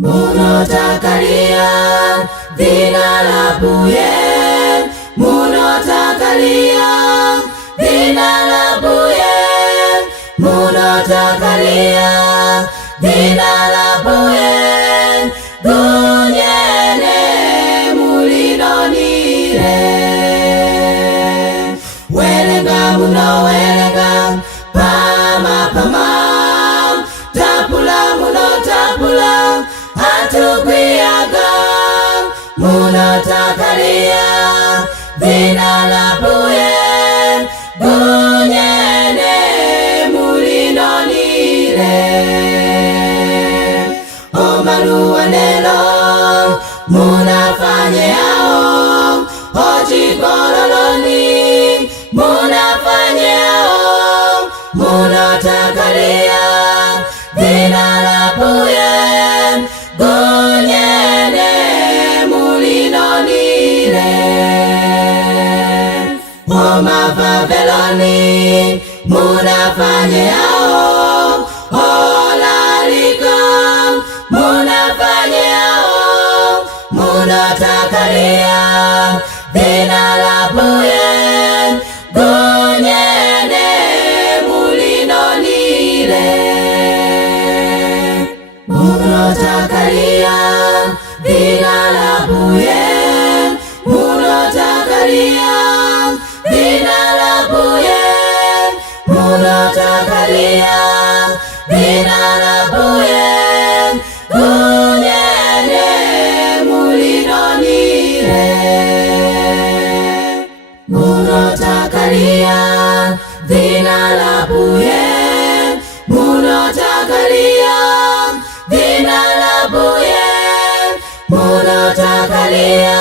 Munotakalia dina la Buye, munotakalia dina la Buye, munotakalia dina la Buye, gonyene mulinonile. Welenga muno welenga, pama pama, tapula muno tapula, atukwiyaga munotakalia dina la Buye, gonyene mulinonile. Omaluwanelo munafanye ao, ochikololoni munafanye ao, munotakalia dina la Buye, gonyene mulinonile. Omafaveloni munafanye ao, olaliko munafanye ao, munotakalia dina la Buye, gonyene mulinonile. Munotakalia dina la Buye, munotakalia dina la Buye, munotakalia dina la Buye, gonyene mulinonile. Munotakalia dina la Buye, munotakalia dina la Buye, munotakalia